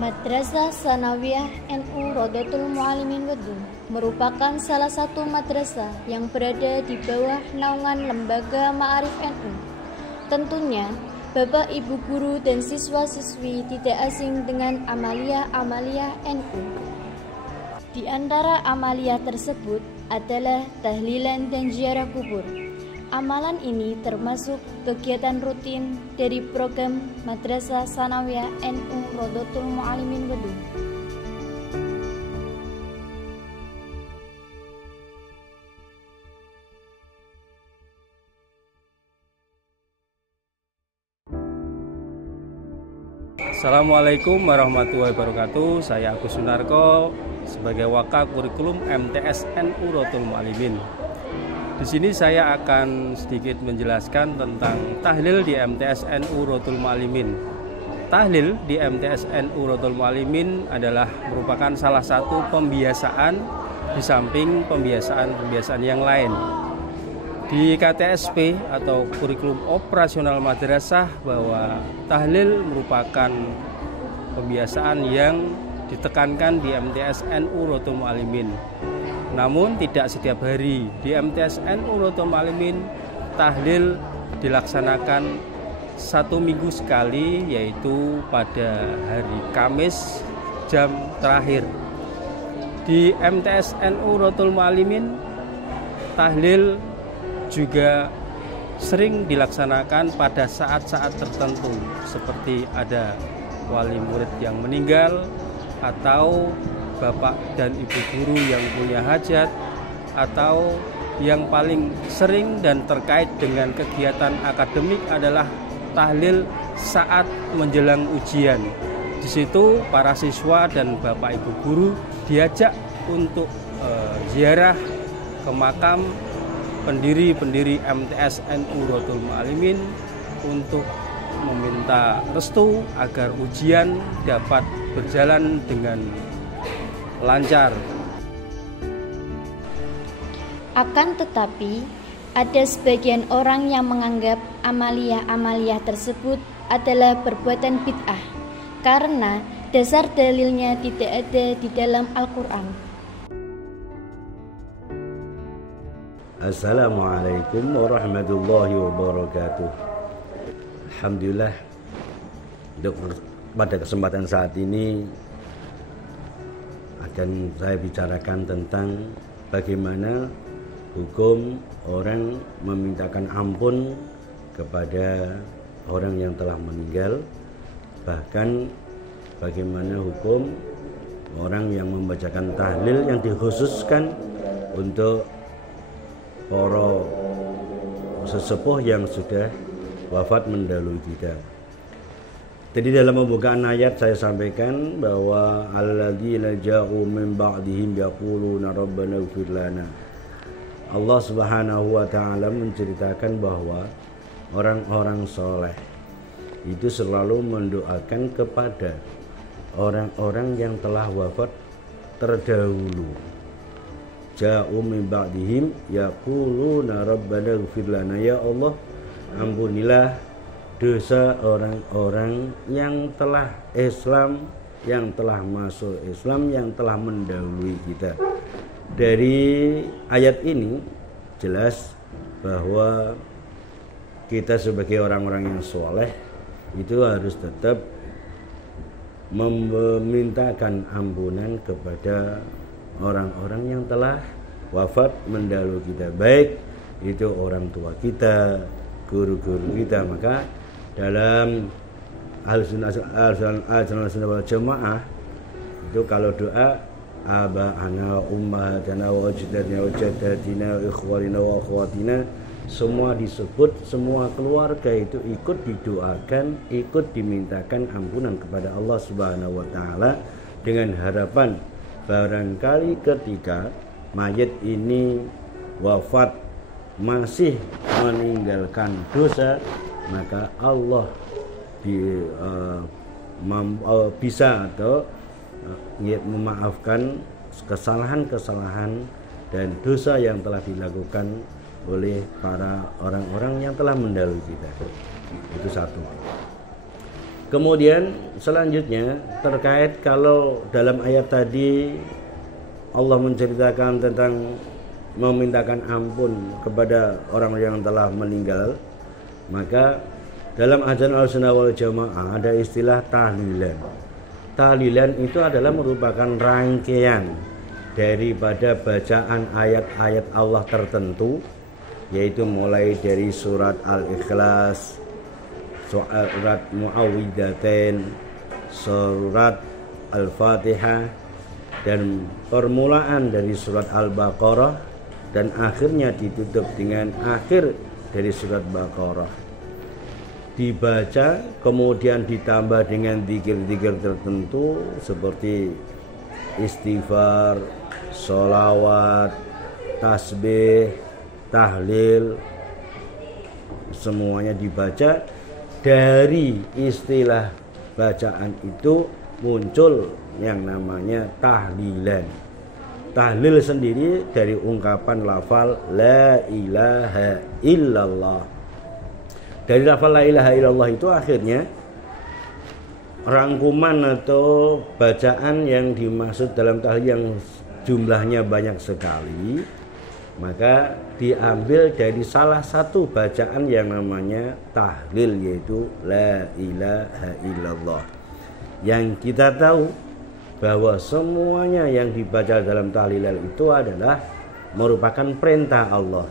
Madrasah Tsanawiyah NU Rodotul Mu'allimin Wedung merupakan salah satu madrasah yang berada di bawah naungan Lembaga Ma'arif NU. Tentunya, Bapak Ibu guru dan siswa-siswi tidak asing dengan amaliyah-amaliyah NU. Di antara amaliyah tersebut adalah tahlilan dan ziarah kubur. Amalan ini termasuk kegiatan rutin dari program Madrasah Tsanawiyah NU Rodotul Mu'allimin Wedung. Assalamualaikum warahmatullahi wabarakatuh. Saya Agus Sunarko sebagai Wakil Kurikulum MTS NU Rodotul Mu'allimin. Di sini saya akan sedikit menjelaskan tentang tahlil di MTS NU Rodotul Mu'allimin. Tahlil di MTS NU Rodotul Mu'allimin adalah merupakan salah satu pembiasaan di samping pembiasaan yang lain. Di KTSP atau Kurikulum Operasional Madrasah bahwa tahlil merupakan pembiasaan yang ditekankan di MTS NU Rodotul Mu'allimin. Namun tidak setiap hari. Di MTS NU Rodotul Mu'allimin tahlil dilaksanakan 1 minggu sekali, yaitu pada hari Kamis jam terakhir. Di MTS NU Rodotul Mu'allimin tahlil juga sering dilaksanakan pada saat-saat tertentu, seperti ada wali murid yang meninggal atau bapak dan ibu guru yang punya hajat, atau yang paling sering dan terkait dengan kegiatan akademik adalah tahlil saat menjelang ujian. Di situ para siswa dan bapak ibu guru diajak untuk ziarah ke makam pendiri MTS NU Rodotul Mu'allimin untuk meminta restu agar ujian dapat berjalan dengan lancar. Akan tetapi, ada sebagian orang yang menganggap amaliyah-amaliyah tersebut adalah perbuatan bid'ah karena dasar dalilnya tidak ada di dalam Al-Quran. Assalamualaikum warahmatullahi wabarakatuh. Alhamdulillah, pada kesempatan saat ini akan saya bicarakan tentang bagaimana hukum orang memintakan ampun kepada orang yang telah meninggal, bahkan bagaimana hukum orang yang membacakan tahlil yang dikhususkan untuk para sesepuh yang sudah wafat mendahului kita. Jadi dalam pembukaan ayat saya sampaikan bahwa alladzina ja'u min ba'dihim yaquluna rabbana ighfir lana. Allah Subhanahu wa taala menceritakan bahwa orang-orang soleh itu selalu mendoakan kepada orang-orang yang telah wafat terdahulu. Ja'u min ba'dihim yaquluna rabbana ighfir lana, ya Allah, ampunilah dosa orang-orang yang telah Islam, yang telah masuk Islam, yang telah mendahului kita. Dari ayat ini jelas bahwa kita sebagai orang-orang yang soleh itu harus tetap memintakan ampunan kepada orang-orang yang telah wafat mendahului kita, baik itu orang tua kita, guru-guru kita. Maka dalam Ahlussunnah wal Jamaah itu kalau doa aba'ana ummahatana wa ajdadina wa jaddatina wa ikhwanina wa akhwatina, semua disebut, semua keluarga itu ikut didoakan, ikut dimintakan ampunan kepada Allah Subhanahu wa taala, dengan harapan barangkali ketika mayit ini wafat masih meninggalkan dosa, maka Allah bisa atau memaafkan kesalahan-kesalahan dan dosa yang telah dilakukan oleh para orang-orang yang telah mendahului kita. Itu satu. Kemudian selanjutnya terkait kalau dalam ayat tadi Allah menceritakan tentang memintakan ampun kepada orang yang telah meninggal, maka dalam ajaran Ahlussunnah wal Jamaah ada istilah tahlilan. Tahlilan itu adalah merupakan rangkaian daripada bacaan ayat-ayat Allah tertentu, yaitu mulai dari surat Al-Ikhlas, surat Muawwidzatain, surat Al-Fatihah, dan permulaan dari surat Al-Baqarah, dan akhirnya ditutup dengan akhir dari surat Baqarah. Dibaca kemudian ditambah dengan zikir-zikir tertentu seperti istighfar, sholawat, tasbih, tahlil, semuanya dibaca. Dari istilah bacaan itu muncul yang namanya tahlilan. Tahlil sendiri dari ungkapan lafal la ilaha illallah. Dari lafal la ilaha illallah itu akhirnya rangkuman atau bacaan yang dimaksud dalam tahlil yang jumlahnya banyak sekali, maka diambil dari salah satu bacaan yang namanya tahlil, yaitu la ilaha illallah. Yang kita tahu bahwa semuanya yang dibaca dalam tahlilan itu adalah merupakan perintah Allah.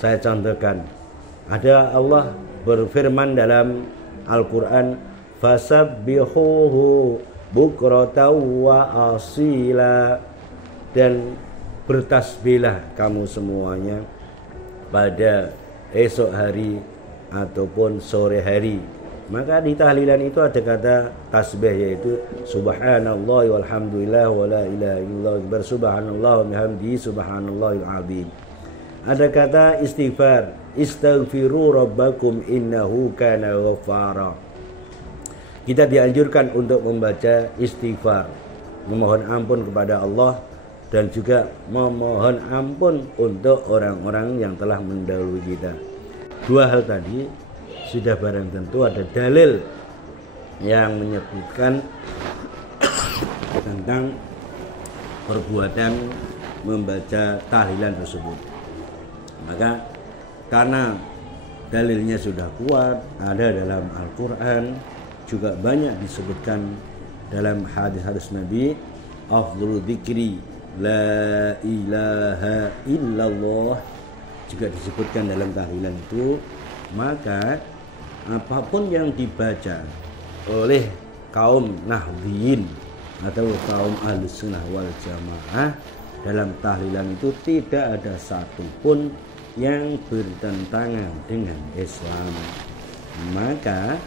Saya contohkan, ada Allah berfirman dalam Al-Quran, fasabbihuhu bukratan wa asila, dan bertasbihlah kamu semuanya pada esok hari ataupun sore hari. Maka di tahlilan itu ada kata tasbih, yaitu subhanallah walhamdulillah wa la ilaha illallah bersubhanallah wa bihamdihi subhanallahil azim. Ada kata istighfar, istaghfiru rabbakum innahu kana ghaffara. Kita dianjurkan untuk membaca istighfar, memohon ampun kepada Allah, dan juga memohon ampun untuk orang-orang yang telah mendahului kita. Dua hal tadi sudah barang tentu ada dalil yang menyebutkan tentang perbuatan membaca tahlilan tersebut. Maka karena dalilnya sudah kuat, ada dalam Al-Quran, juga banyak disebutkan dalam hadis-hadis Nabi, afdhalul dzikri la ilaha illallah, juga disebutkan dalam tahlilan itu. Maka apapun yang dibaca oleh kaum Nahdliyin atau kaum Ahlussunnah wal Jamaah dalam tahlilan itu tidak ada satupun yang bertentangan dengan Islam. Maka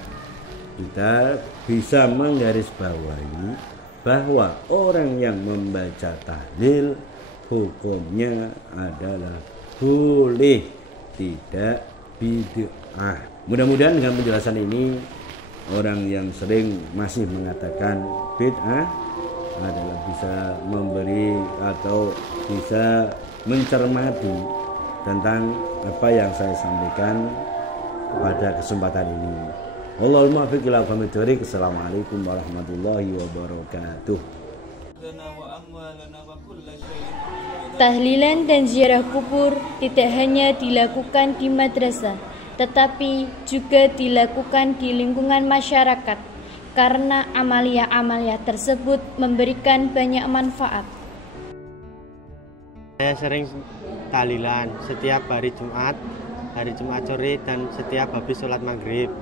kita bisa menggarisbawahi bahwa orang yang membaca tahlil hukumnya adalah boleh, tidak bid'ah. Mudah-mudahan dengan penjelasan ini orang yang sering masih mengatakan bid'ah adalah bisa memberi atau bisa mencermati tentang apa yang saya sampaikan pada kesempatan ini. Wallahul muwaffiq ila aqwamit thoriq. Assalamualaikum warahmatullahi wabarakatuh. Tahlilan dan ziarah kubur tidak hanya dilakukan di madrasah, tetapi juga dilakukan di lingkungan masyarakat, karena amalia-amalia tersebut memberikan banyak manfaat. Saya sering tahlilan setiap hari Jumat sore, dan setiap habis sholat maghrib.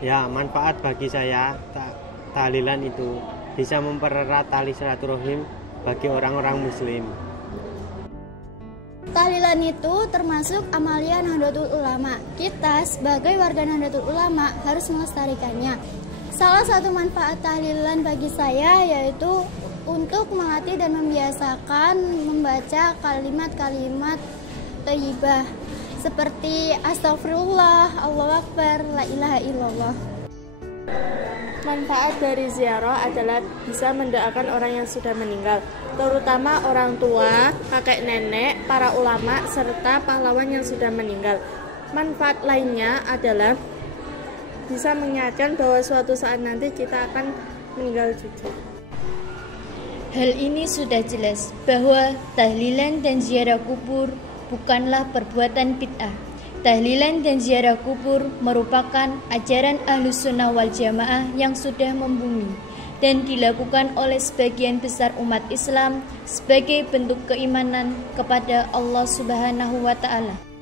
Ya, manfaat bagi saya tahlilan itu bisa mempererat tali silaturahim bagi orang-orang muslim. Tahlilan itu termasuk amalia Nahdlatul Ulama. Kita sebagai warga Nahdlatul Ulama harus melestarikannya. Salah satu manfaat tahlilan bagi saya yaitu untuk melatih dan membiasakan membaca kalimat-kalimat thayyibah seperti astagfirullah, Allahu akbar, la ilaha illallah. Manfaat dari ziarah adalah bisa mendoakan orang yang sudah meninggal, terutama orang tua, kakek nenek, para ulama, serta pahlawan yang sudah meninggal. Manfaat lainnya adalah bisa mengingatkan bahwa suatu saat nanti kita akan meninggal juga. Hal ini sudah jelas bahwa tahlilan dan ziarah kubur bukanlah perbuatan bid'ah. Tahlilan dan ziarah kubur merupakan ajaran Ahlus Sunnah wal Jamaah yang sudah membumi dan dilakukan oleh sebagian besar umat Islam sebagai bentuk keimanan kepada Allah Subhanahu wa Ta'ala.